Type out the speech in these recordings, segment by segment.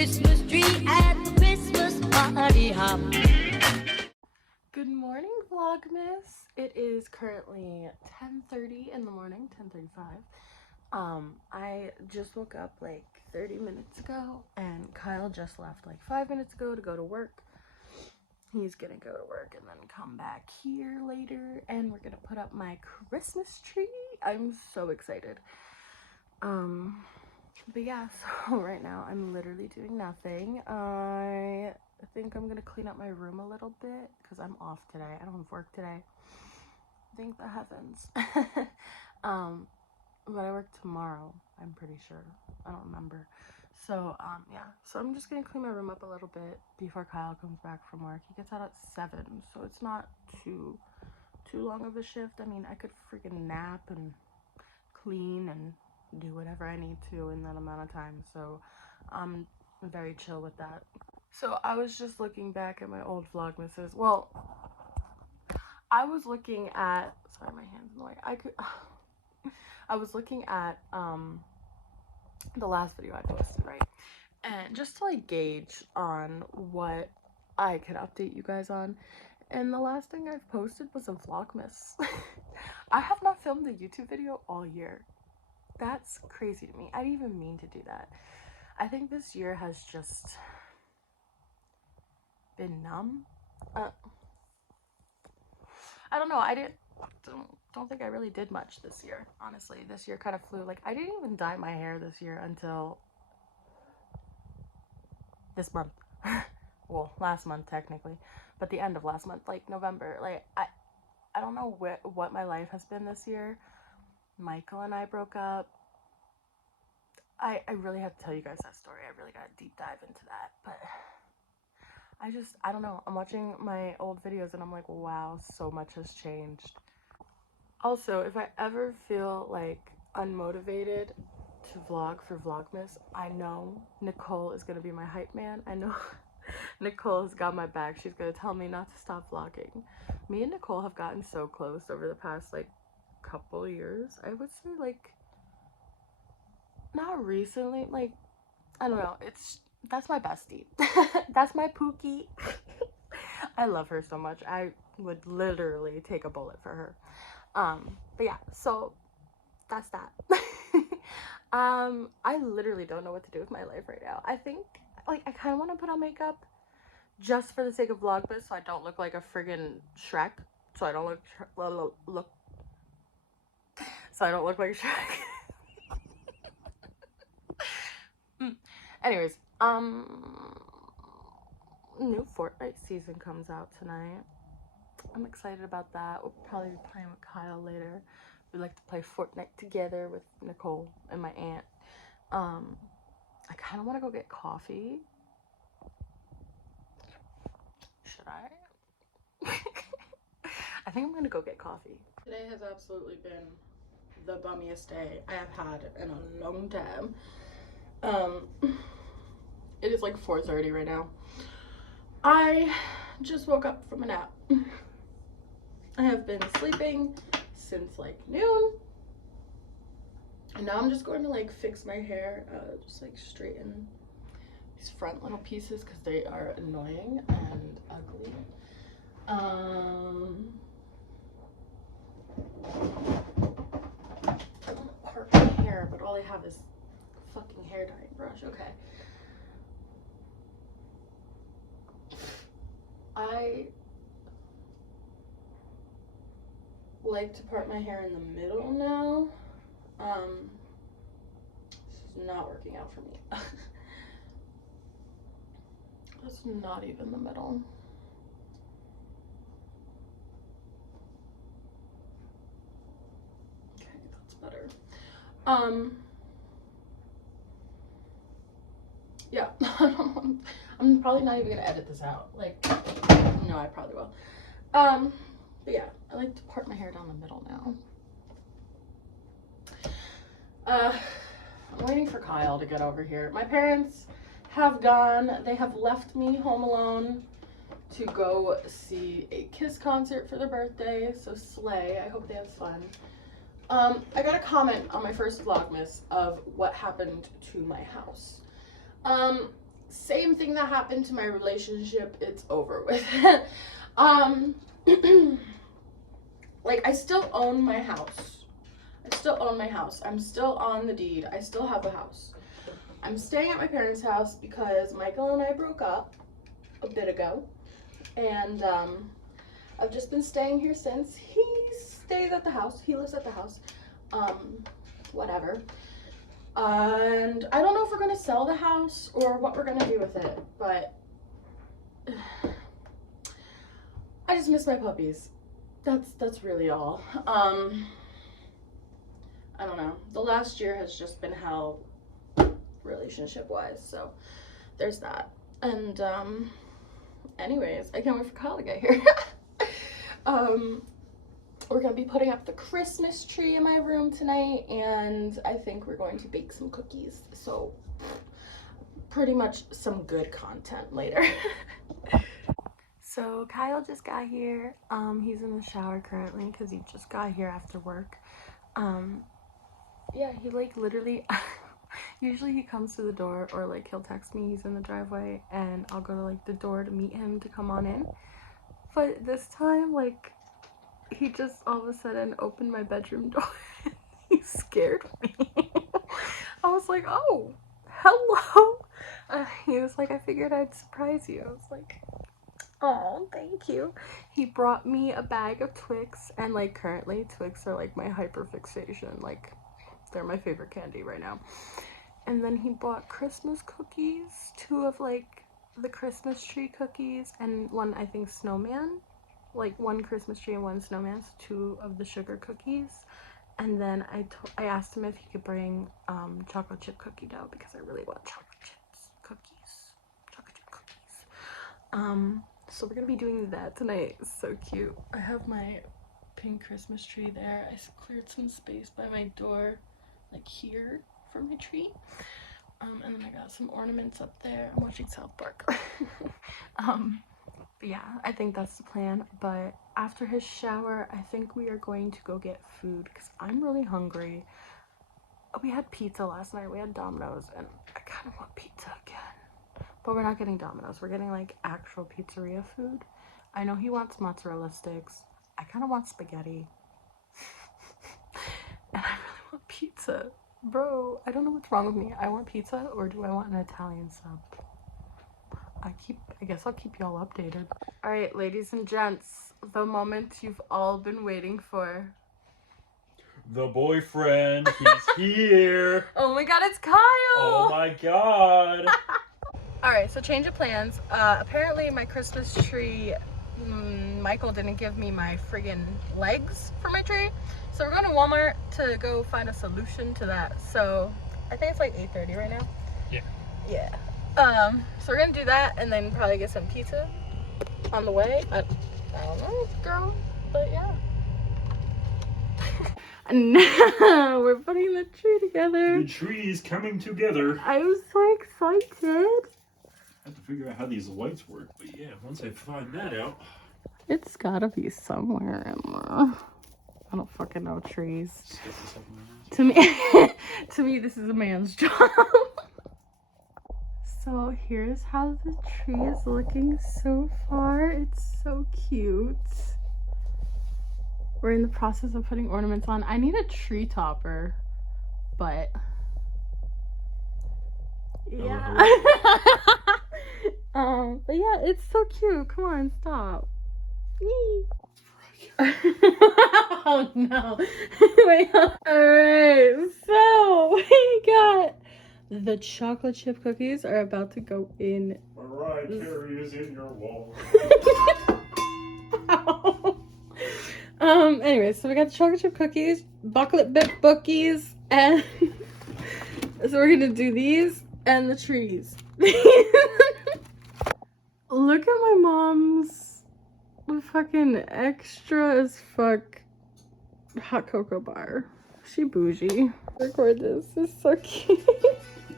Christmas tree at the Christmas party hop. Good morning, Vlogmas. It is currently 10:30 in the morning, 10:35. I just woke up like 30 minutes ago, and Kyle just left like 5 minutes ago to go to work. He's gonna go to work and then come back here later, and we're gonna put up my Christmas tree. I'm so excited. But yeah, so right now I'm literally doing nothing. I think I'm gonna clean up my room a little bit because I'm off today. I don't have work today. Thank the heavens. But I work tomorrow, I'm pretty sure. I don't remember. So yeah, so I'm just gonna clean my room up a little bit before Kyle comes back from work. He gets out at 7, so it's not too long of a shift. I mean, I could freaking nap and clean and do whatever I need to in that amount of time, so I'm very chill with that. So I was just looking back at my old Vlogmases. Well, I was looking at, sorry, my hand's in the way. I was looking at the last video I posted, right? And just to like gauge on what I could update you guys on. And the last thing I've posted was a Vlogmas. I have not filmed a YouTube video all year. That's crazy to me. I didn't even mean to do that. I think this year has just been numb. I don't know. I don't think I really did much this year, honestly. This year kind of flew. Like, I didn't even dye my hair this year until this month. Well, last month technically, but the end of last month, like November. Like, I don't know what my life has been this year. Michael and I broke up. I really have to tell you guys that story. I really got to deep dive into that, but I don't know. I'm watching my old videos and I'm like, wow, so much has changed. Also, if I ever feel like unmotivated to vlog for Vlogmas, I know Nicole is going to be my hype man. I know Nicole has got my back. She's going to tell me not to stop vlogging. Me and Nicole have gotten so close over the past like couple years. I would say like not recently, like I don't know. That's my bestie. That's my Pookie. I love her so much. I would literally take a bullet for her. But yeah, so that's that. I literally don't know what to do with my life right now. I think like I kind of want to put on makeup just for the sake of Vlogmas, so I don't look like a friggin' Shrek. So I don't look like Shrek. Anyways, new Fortnite season comes out tonight. I'm excited about that. We'll probably be playing with Kyle later. We like to play Fortnite together with Nicole and my aunt. I kind of want to go get coffee. Should I? I think I'm gonna go get coffee. Today has absolutely been the bummiest day I have had in a long time. It is like 4:30 right now. I just woke up from a nap. I have been sleeping since like noon, and now I'm just going to like fix my hair, just like straighten these front little pieces because they are annoying and ugly. I want to part my hair, but all I have is a fucking hair dyeing brush. Okay. I like to part my hair in the middle now. This is not working out for me. It's not even the middle. Okay, that's better. Yeah, I'm probably not even gonna edit this out. Like, no, I probably will. But yeah, I like to part my hair down the middle now. I'm waiting for Kyle to get over here. My parents have gone. They have left me home alone to go see a Kiss concert for their birthday. So slay. I hope they have fun. I got a comment on my first Vlogmas of what happened to my house. same thing that happened to my relationship, it's over with. Like, I still own my house. I'm still on the deed. I still have a house. I'm staying at my parents' house because Michael and I broke up a bit ago. And I've just been staying here since. He stays at the house. He lives at the house. Whatever. And I don't know if we're gonna sell the house or what we're gonna do with it, but I just miss my puppies. That's really all. I don't know. The last year has just been hell relationship-wise, so there's that. And anyways, I can't wait for Kyle to get here. We're gonna be putting up the Christmas tree in my room tonight, and I think we're going to bake some cookies. So pretty much some good content later. So Kyle just got here. He's in the shower currently because he just got here after work. Yeah, he like literally usually he comes to the door, or like he'll text me he's in the driveway and I'll go to like the door to meet him to come on in. But this time, like, he just all of a sudden opened my bedroom door. He scared me. I was like, oh, hello. He was like, I figured I'd surprise you. I was like, oh, thank you. He brought me a bag of Twix, and like currently Twix are like my hyperfixation. Like, they're my favorite candy right now. And then he bought Christmas cookies, 2 of like the Christmas tree cookies, and 1 I think snowman. Like 1 Christmas tree and 1 snowman, so 2 of the sugar cookies. And then I asked him if he could bring chocolate chip cookie dough because I really want chocolate chip cookies. So we're gonna be doing that tonight. It's so cute. I have my pink Christmas tree there. I cleared some space by my door, like here, for my tree. And then I got some ornaments up there. I'm watching South Park. But yeah, I think that's the plan. But after his shower, I think we are going to go get food because I'm really hungry. We had pizza last night. We had Domino's, and I kind of want pizza again. But we're not getting Domino's. We're getting like actual pizzeria food. I know he wants mozzarella sticks. I kind of want spaghetti. And I really want pizza. Bro, I don't know what's wrong with me. I want pizza, or do I want an Italian sub? I guess I'll keep y'all updated. All right, ladies and gents, the moment you've all been waiting for. The boyfriend, he's here. Oh my god, it's Kyle! Oh my god. All right, so change of plans. Apparently my Christmas tree, Michael didn't give me my friggin' legs for my tree. So we're going to Walmart to go find a solution to that. So I think it's like 8:30 right now. Yeah. Yeah. So we're gonna do that and then probably get some pizza on the way. I don't know, girl, but yeah. And now we're putting the tree together. The tree is coming together. I'm so excited. I have to figure out how these lights work, but yeah, once I find that out. It's gotta be somewhere in there. I don't fucking know trees. To me, this is a man's job. So here's how the tree is looking so far. It's so cute. We're in the process of putting ornaments on. I need a tree topper, but yeah. But yeah, it's so cute. Come on, stop. Yee. Oh no. Wait. Alright, so we got the chocolate chip cookies are about to go in. Mariah Carey is in your wall. Anyway, so we got the chocolate chip cookies, chocolate bit bookies, and so we're gonna do these and the trees. Look at my mom's fucking extra as fuck hot cocoa bar. She bougie. Record this. This is so cute.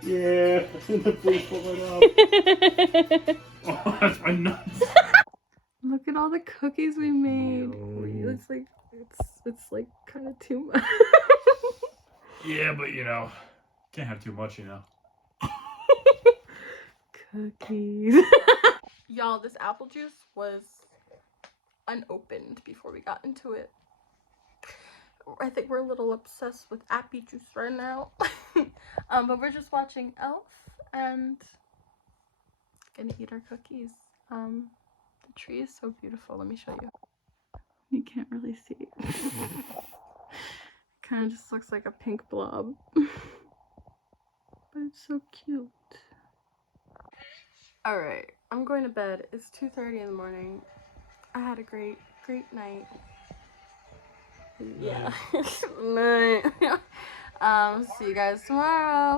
Yeah, please pull it up. Oh, that's my nuts. Look at all the cookies we made. Yo. It's like it's like kind of too much. Yeah, but you know, can't have too much, you know. cookies. Y'all, this apple juice was unopened before we got into it. I think we're a little obsessed with appy juice right now. But we're just watching Elf and gonna eat our cookies. The tree is so beautiful. Let me show you. You can't really see. It kind of just looks like a pink blob. But it's so cute. Alright, I'm going to bed. It's 2:30 in the morning. I had a great night. Yeah. Night. See you guys tomorrow.